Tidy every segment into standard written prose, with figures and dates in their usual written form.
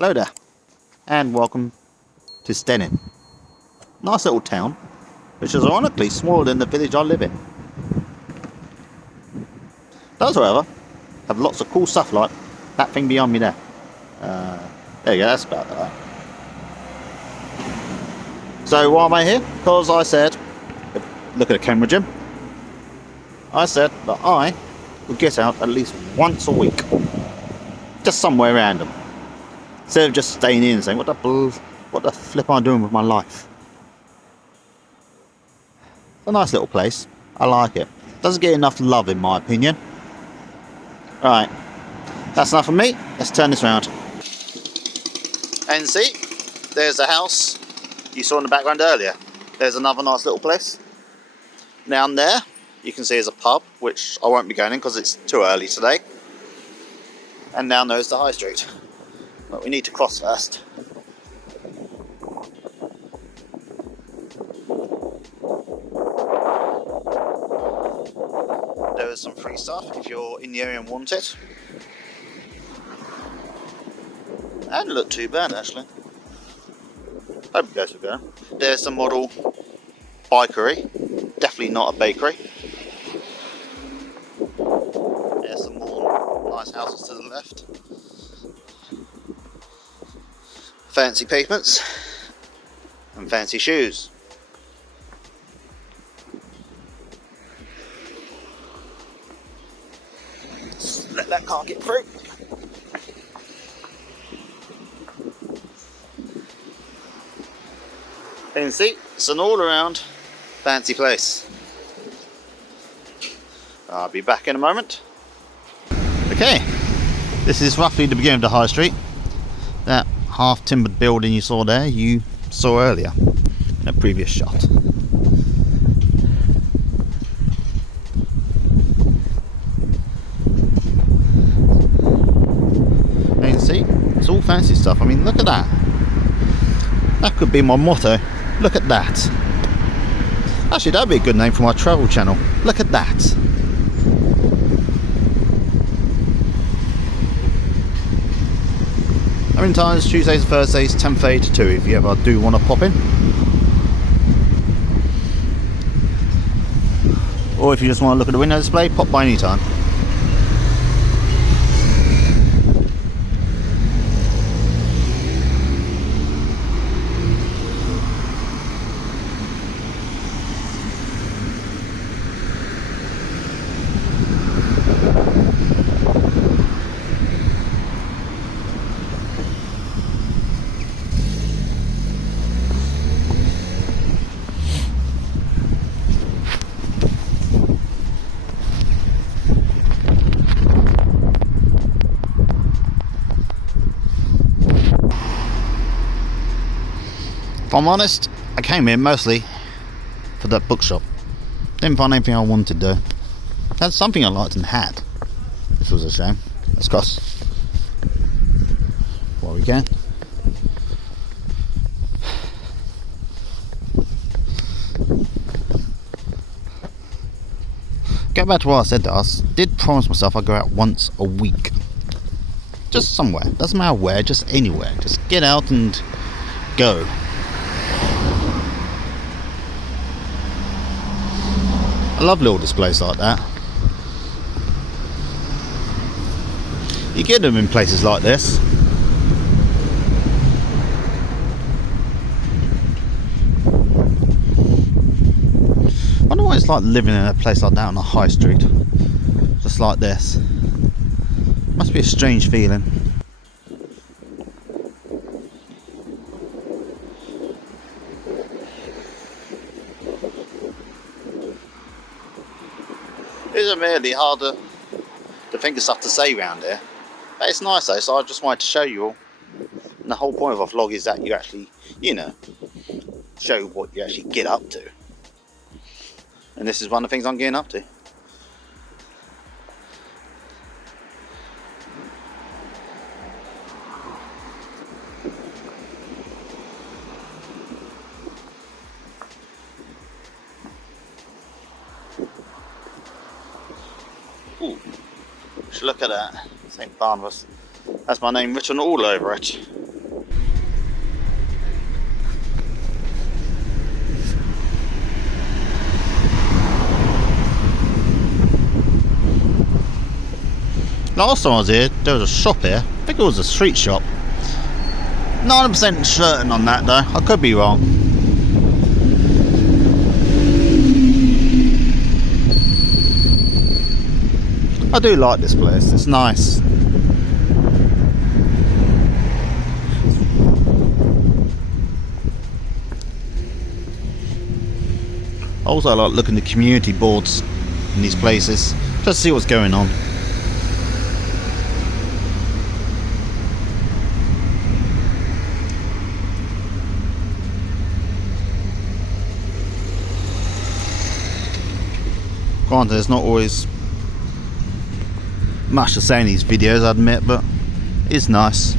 Hello there, and welcome to Steyning. Nice little town, which is ironically smaller than the village I live in. Does, however, have lots of cool stuff like that thing behind me there. There you go, that's about that. So why am I here? Because I said, look at the camera, Jim. I said that I would get out at least once a week, just somewhere random. Instead of just staying in and saying, what the flip am I doing with my life? It's a nice little place. I like it. Doesn't get enough love in my opinion. Right, that's enough of me. Let's turn this round. And see, there's the house you saw in the background earlier. There's another nice little place. Down there, you can see there's a pub, which I won't be going in because it's too early today. And down there is the high street. But we need to cross first. There is some free stuff if you're in the area and want it. And look too bad actually. Hope you guys will go. There's the model bikery. Definitely not a bakery. There's some more nice houses to the left. Fancy pavements and fancy shoes. Let's let that car get through. You can see it's an all around fancy place. I'll be back in a moment. Okay, this is roughly the beginning of the high street. That half timbered building you saw there, you saw earlier in a previous shot. And you can see it's all fancy stuff. I mean, look at that. That could be my motto. Look at that. Actually, that'd be a good name for my travel channel. Look at that. How many times? Tuesdays and Thursdays, 10:30 to 2 if you ever do want to pop in. Or if you just want to look at the window display, pop by anytime. If I'm honest, I came here mostly for that bookshop. Didn't find anything I wanted though. That's something I liked and had. This was a shame. Let's cross while we can. Get back to what I said there. I did promise myself I'd go out once a week. Just somewhere. Doesn't matter where, just anywhere. Just get out and go. I love little displays like that. You get them in places like this. I wonder what it's like living in a place like that on a high street. Just like this. Must be a strange feeling. It's really harder to think of stuff to say around here. But it's nice though, so I just wanted to show you all. And the whole point of a vlog is that you actually, show what you actually get up to. And this is one of the things I'm getting up to. Ooh, just look at that. St. Barnabas. That's my name written all over it. Last time I was here, there was a shop here. I think it was a street shop. 90% certain on that though. I could be wrong. I do like this place. It's nice. Also, I like looking at the community boards in these places just to see what's going on. Granted, there's not always much to say in these videos, I admit, but it's nice.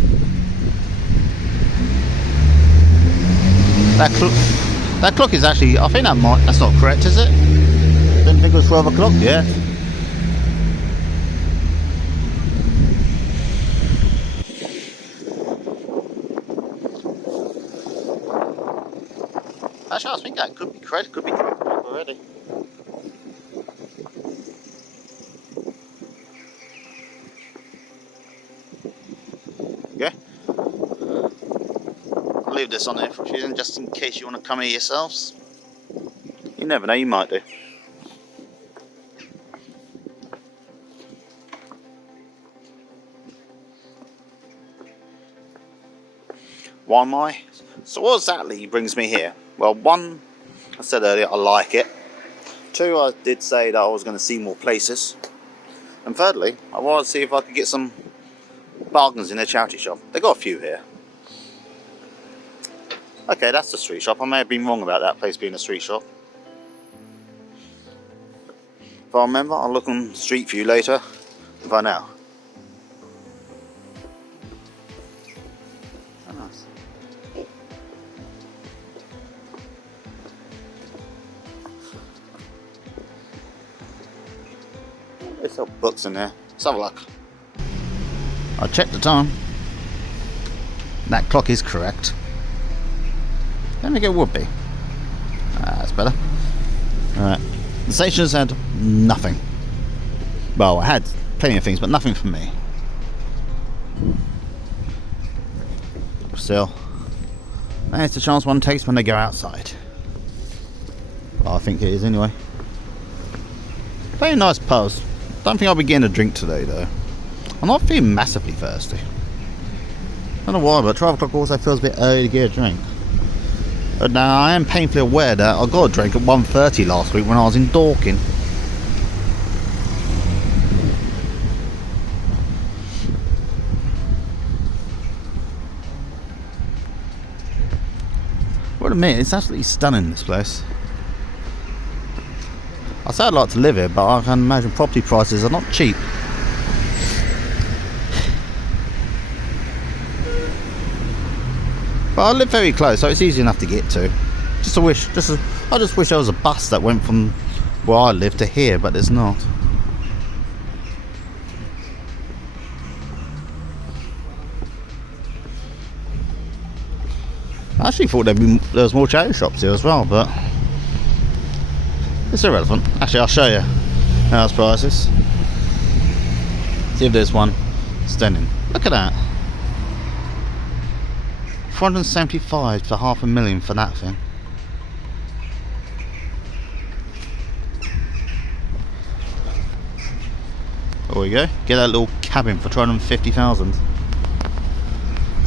That clock is actually, I think that's not correct, is it? Didn't think it was 12 o'clock, yeah. Actually, I think that could be correct, could be 12 o'clock already. Okay. I'll leave this on there for you, just in case you want to come here yourselves. You never know, you might do. Why am I? So what exactly brings me here? Well, one, I said earlier, I like it. Two, I did say that I was going to see more places. And thirdly, I wanted to see if I could get some bargains in their charity shop. They got a few here. Okay, that's the street shop. I may have been wrong about that place being a street shop. If I remember, I'll look on Street View later if I know. Oh, nice. They sell books in there. Let's have a look. I checked the time. That clock is correct. I think it would be. That's better. Alright. The station's had nothing. Well, I had plenty of things, but nothing for me. Still, there's the chance one takes when they go outside. Well, I think it is anyway. Very nice pubs. Don't think I'll be getting a drink today though. I'm not feeling massively thirsty. I don't know why, but 12 o'clock also feels a bit early to get a drink. But now I am painfully aware that I got a drink at 1:30 last week when I was in Dorking. What a minute, it's absolutely stunning, this place. I say I'd like to live here, but I can imagine property prices are not cheap. But I live very close, so it's easy enough to get to. I just wish there was a bus that went from where I live to here, but there's not. I actually thought there was more charity shops here as well, but it's irrelevant. Actually, I'll show you house prices. See if there's one standing. Look at that. 475 to $500,000 for that thing. There we go. Get that little cabin for 250,000. See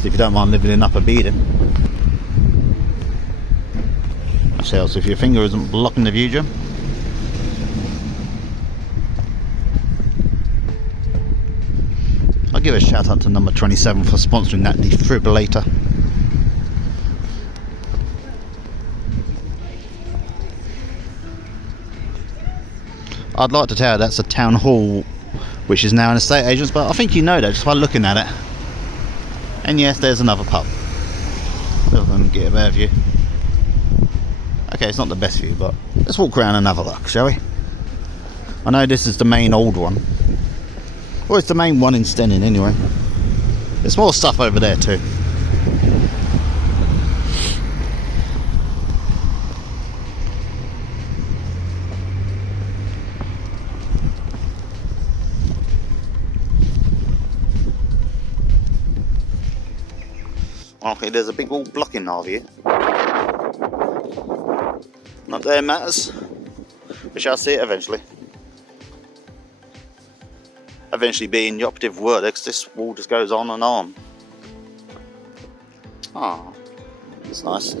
if you don't mind living in Upper Beeding. Actually, else if your finger isn't blocking the view, Jim. I'll give a shout out to number 27 for sponsoring that defibrillator. I'd like to tell you that's a town hall, which is now an estate agent's, but I think you know that just by looking at it. And yes, there's another pub. Let them get a better view. Okay, it's not the best view, but let's walk around and have a look, shall we? I know this is the main old one. Well, it's the main one in Steyning anyway. There's more stuff over there too. Okay, there's a big wall blocking our view. Not that it matters. We shall see it eventually. Eventually being the operative word, because this wall just goes on and on. Ah, it's nice.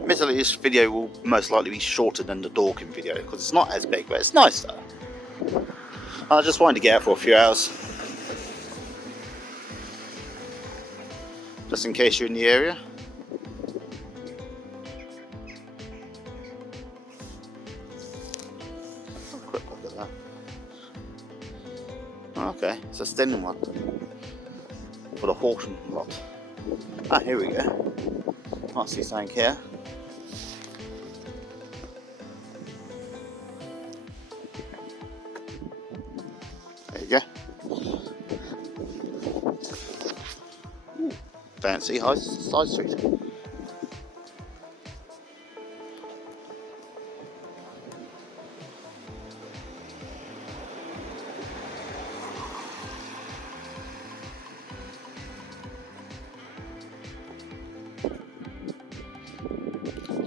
Admittedly, this video will most likely be shorter than the Dorking video because it's not as big, but it's nice though. I just wanted to get out for a few hours, just in case you're in the area. Oh, quick look at that. Okay, it's a Steyning one for the Horsham lot. Ah, here we go. I see something here. There you go. Ooh, fancy high side street.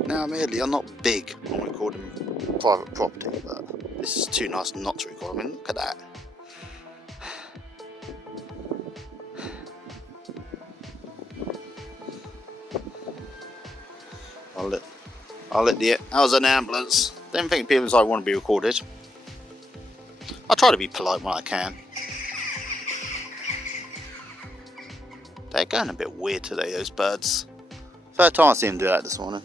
Now, admittedly, I'm not big on recording private property, but this is too nice not to record. I mean, look at that. I'll let the. That was an ambulance. Don't think people I want to be recorded. I try to be polite when I can. They're going a bit weird today, those birds. Third time I see them do that this morning.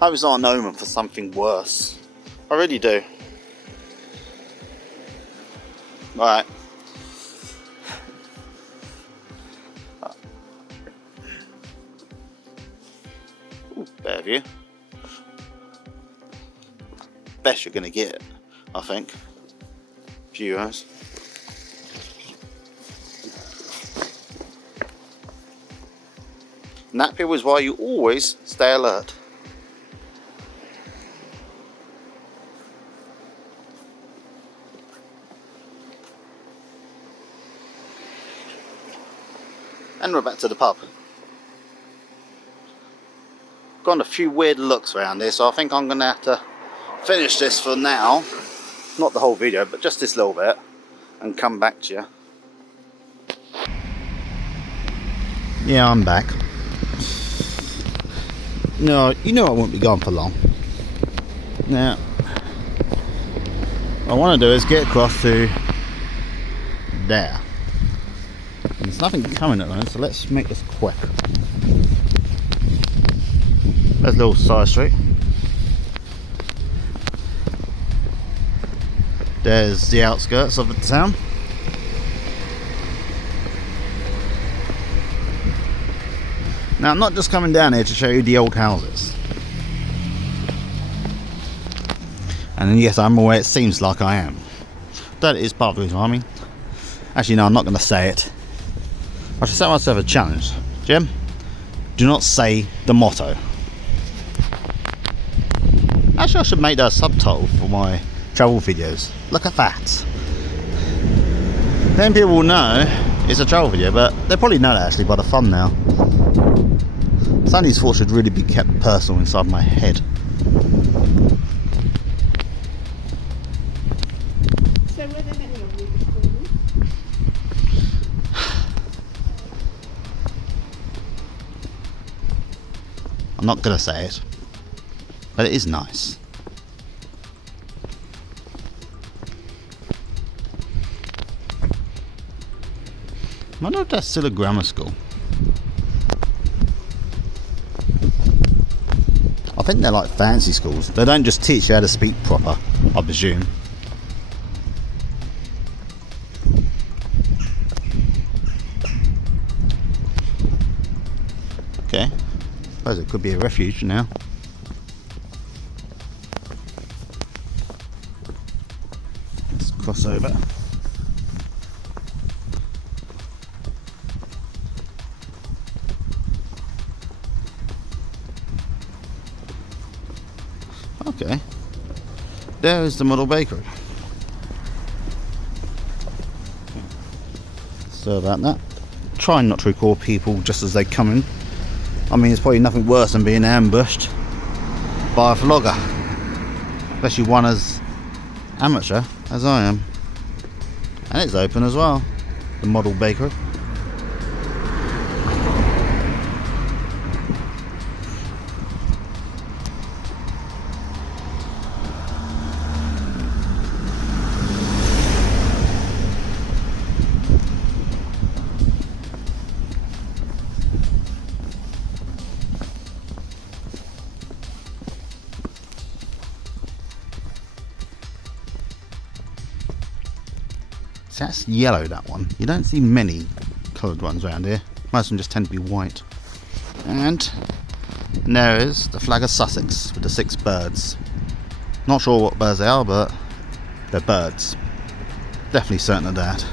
I hope it's not an omen for something worse. I really do. Right. Ooh, better view. Best you're gonna get, I think. Few hours. And that is why you always stay alert. And we're back to the pub. Got a few weird looks around here, so I think I'm going to have to finish this for now. Not the whole video, but just this little bit. And come back to you. Yeah, I'm back. No, you know I won't be gone for long. Now, what I want to do is get across to there. There's nothing coming at the moment, so let's make this quick. There's a little side street. There's the outskirts of the town. Now I'm not just coming down here to show you the old houses. And yes, I'm aware it seems like I am. That is part of the reason why. I mean, actually no, I'm not going to say it. I should set myself a challenge. Jim, do not say the motto. Actually, I should make that a subtitle for my travel videos. Look at that. Then people will know it's a travel video, but they probably know that actually by the thumbnail. Some of these thoughts should really be kept personal inside my head. So were there many of you before? I'm not going to say it, but it is nice. I wonder if that's still a grammar school. I think they're like fancy schools. They don't just teach you how to speak proper, I presume. Okay, I suppose it could be a refuge now. Let's cross over. Okay. there is the model bakery. So about that, try not to record people just as they come in. I mean, it's probably nothing worse than being ambushed by a vlogger, especially one as amateur as I am. And it's open as well, the model bakery. So that's yellow, that one. You don't see many coloured ones around here. Most of them just tend to be white. And there is the flag of Sussex with the 6 birds. Not sure what birds they are, but they're birds. Definitely certain of that.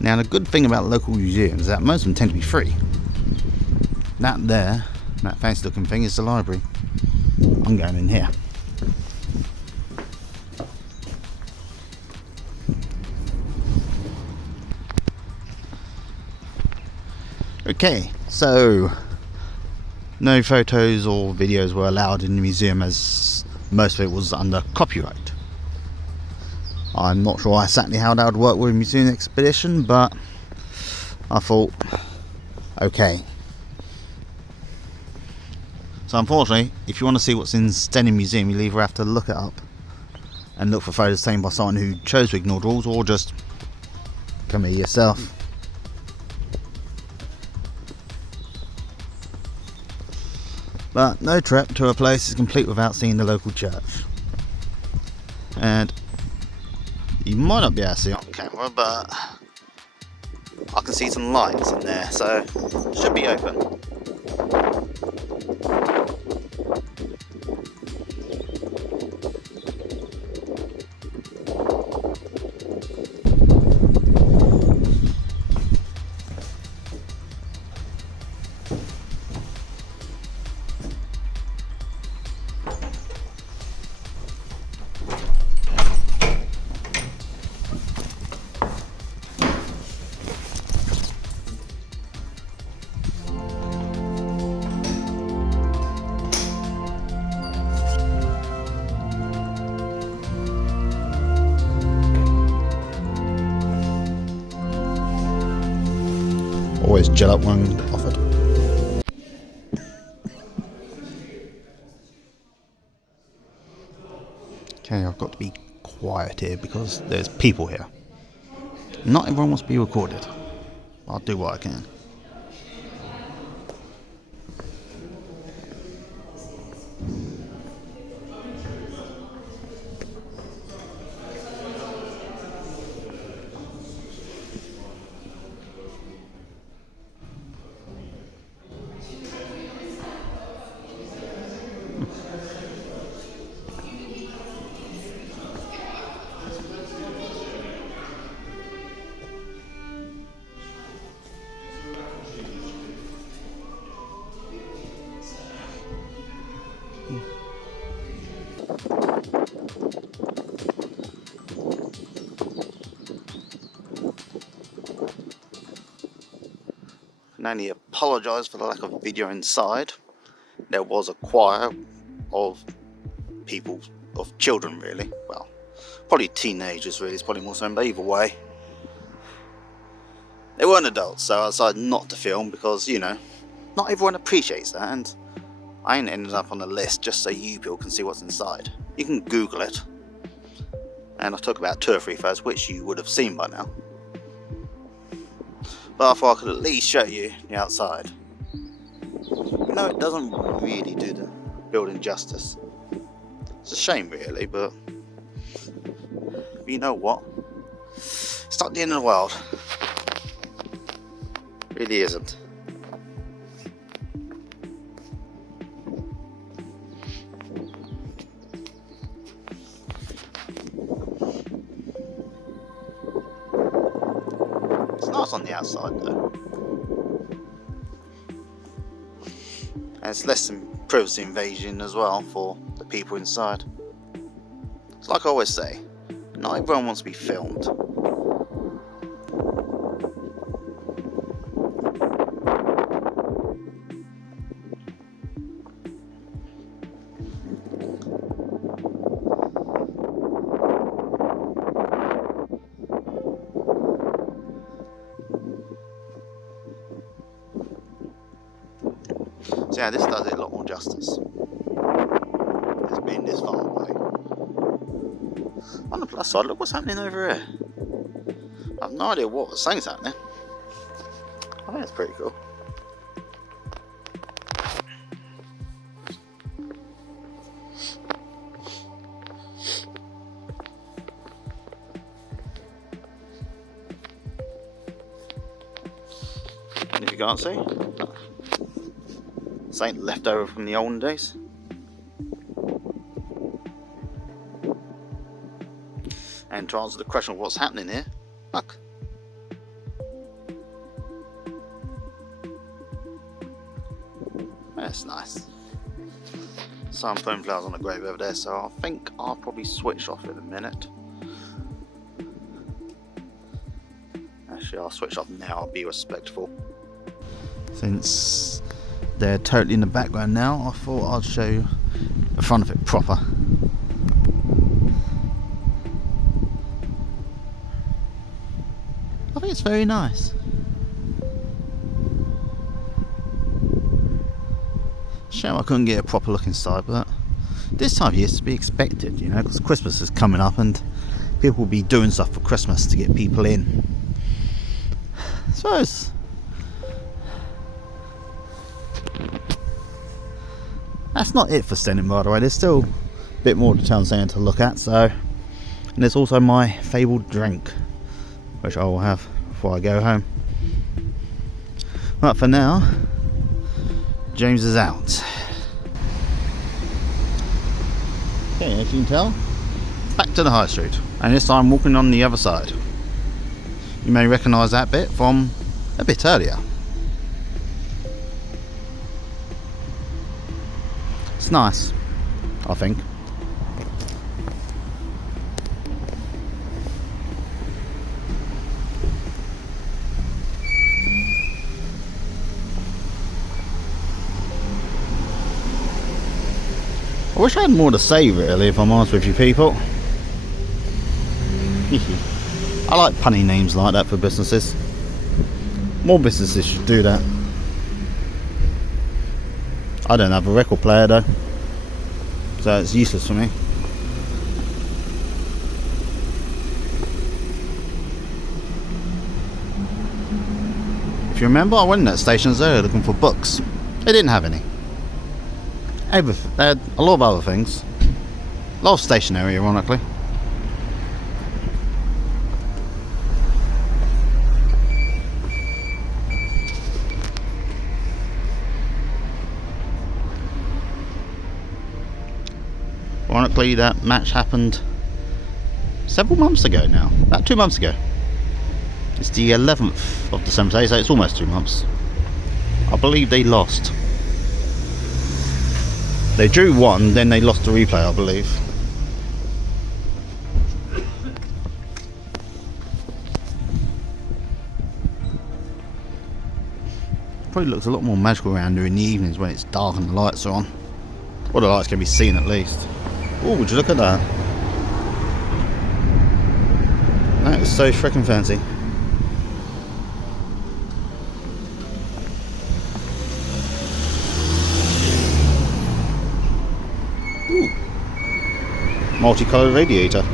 Now the good thing about local museums is that most of them tend to be free. That there, that fancy looking thing, is the library. I'm going in here. Okay, so no photos or videos were allowed in the museum as most of it was under copyright. I'm not sure exactly how that would work with a museum expedition, but I thought, okay. So unfortunately, if you want to see what's in Steyning Museum, you'll either have to look it up and look for photos taken by someone who chose to ignore the rules, or just come here yourself. But no trip to a place is complete without seeing the local church. And you might not be able to see it on camera, but I can see some lights in there, so it should be open. Always gel up when offered. Okay, I've got to be quiet here because there's people here. Not everyone wants to be recorded. I'll do what I can. Can only apologise for the lack of video inside. There was a choir of people, of children really, well, probably teenagers really, it's probably more so, but either way. They weren't adults, so I decided not to film because, you know, not everyone appreciates that, and I ain't ended up on the list just so you people can see what's inside. You can Google it, and I took about 2 or 3 photos, which you would have seen by now. But I thought I could at least show you the outside. You know, it doesn't really do the building justice. It's a shame really, but you know what? It's not the end of the world. It really isn't. It's nice on the outside though. And it's less than privacy invasion as well for the people inside. It's like I always say, not everyone wants to be filmed. So yeah, this does it a lot more justice. It's being this far away. On the plus side, look what's happening over here. I have no idea what something's happening. I think it's pretty cool. And if you can't see, look. Something left over from the olden days. And to answer the question of what's happening here, look. That's nice. Some foam flowers on the grave over there, so I think I'll probably switch off in a minute. Actually, I'll switch off now, I'll be respectful. Since they're totally in the background now, I thought I'd show you the front of it proper. I think it's very nice. Shame I couldn't get a proper look inside, but this time of year is to be expected, you know, because Christmas is coming up and people will be doing stuff for Christmas to get people in. So it's that's not it for Steyning, by the way. There's still a bit more to town centre to look at. So, and there's also my fabled drink, which I will have before I go home. But for now, James is out. Okay, as you can tell, back to the high street, and this time walking on the other side. You may recognise that bit from a bit earlier. It's nice, I think. I wish I had more to say, really, if I'm honest with you people. I like punny names like that for businesses. More businesses should do that. I don't have a record player though, so it's useless for me. If you remember, I went in that station earlier looking for books. They didn't have any. They had a lot of other things. A lot of stationery, ironically. Ironically, that match happened several months ago now. About 2 months ago. It's the 11th of December today, so it's almost 2 months. I believe they lost. They drew one, then they lost the replay, I believe. Probably looks a lot more magical around here in the evenings when it's dark and the lights are on. Well, the lights can be seen at least. Oh, would you look at that? That is so freaking fancy. Ooh. Multicoloured radiator.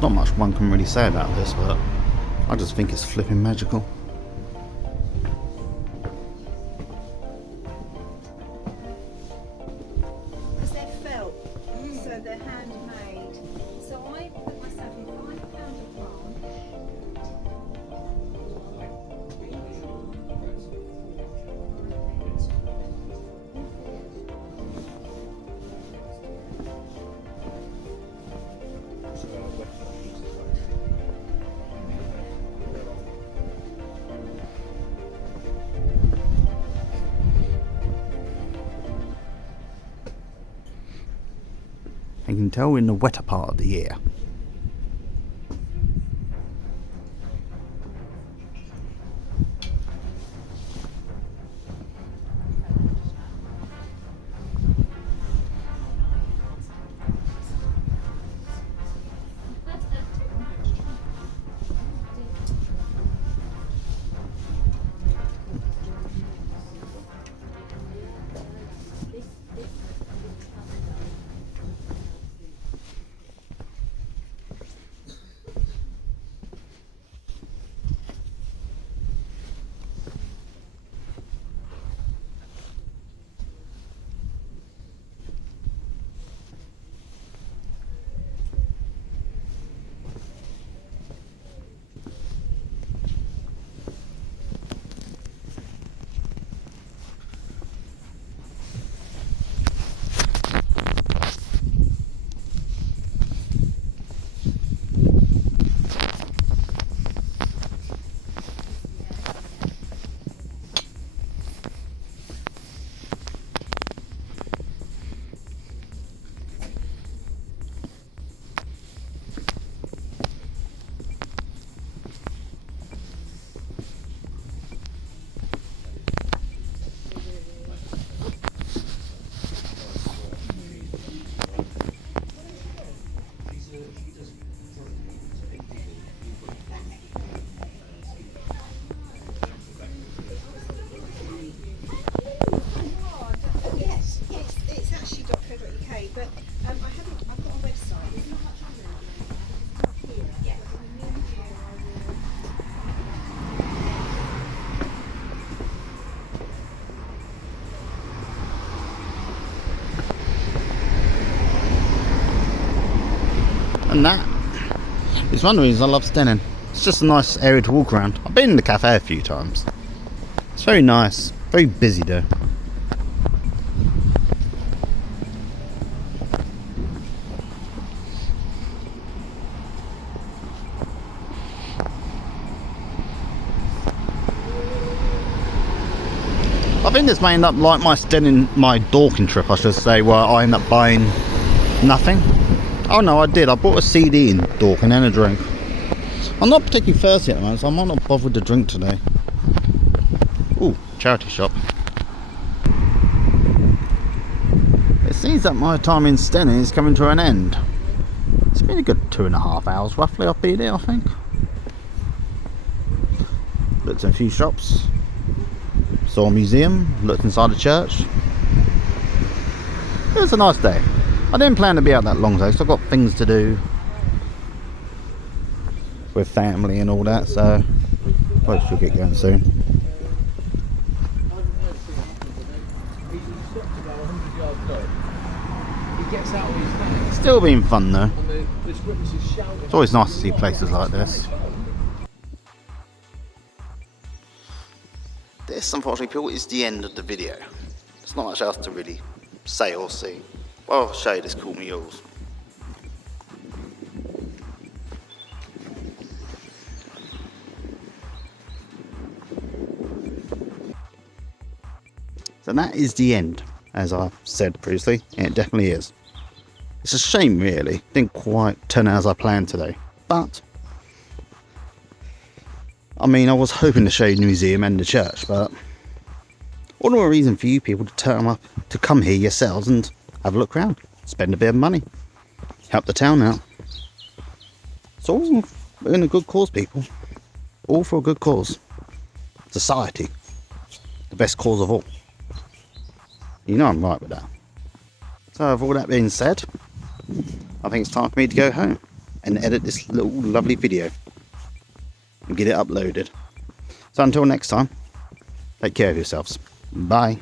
Not much one can really say about this, but I just think it's flipping magical. can tell we're in the wetter part of the year. And that is one of the reasons I love Steyning. It's just a nice area to walk around. I've been in the cafe a few times. It's very nice, very busy though. I think this may end up like my Dorking trip, I should say, where I end up buying nothing. Oh no, I did. I bought a CD in Dorking and a drink. I'm not particularly thirsty at the moment, so I might not bother with the drink today. Ooh, charity shop. It seems that my time in Steyning is coming to an end. It's been a good 2.5 hours roughly I've been here, I think. Looked at a few shops. Saw a museum, looked inside a church. It was a nice day. I didn't plan to be out that long though, so I've got things to do with family and all that, so I should get going soon. Still been fun though. It's always nice to see places like this. This, unfortunately, people, is the end of the video. There's not much else to really say or see. Well, I'll show you this cool mules. So that is the end, as I said previously, and it definitely is. It's a shame, really. Didn't quite turn out as I planned today, but I mean, I was hoping to show you the museum and the church, but all the more reason for you people to turn up, to come here yourselves and have a look around, spend a bit of money, help the town out. It's all in a good cause, people. All for a good cause. Society. The best cause of all. You know I'm right with that. So with all that being said, I think it's time for me to go home and edit this little lovely video and get it uploaded. So until next time, take care of yourselves. Bye.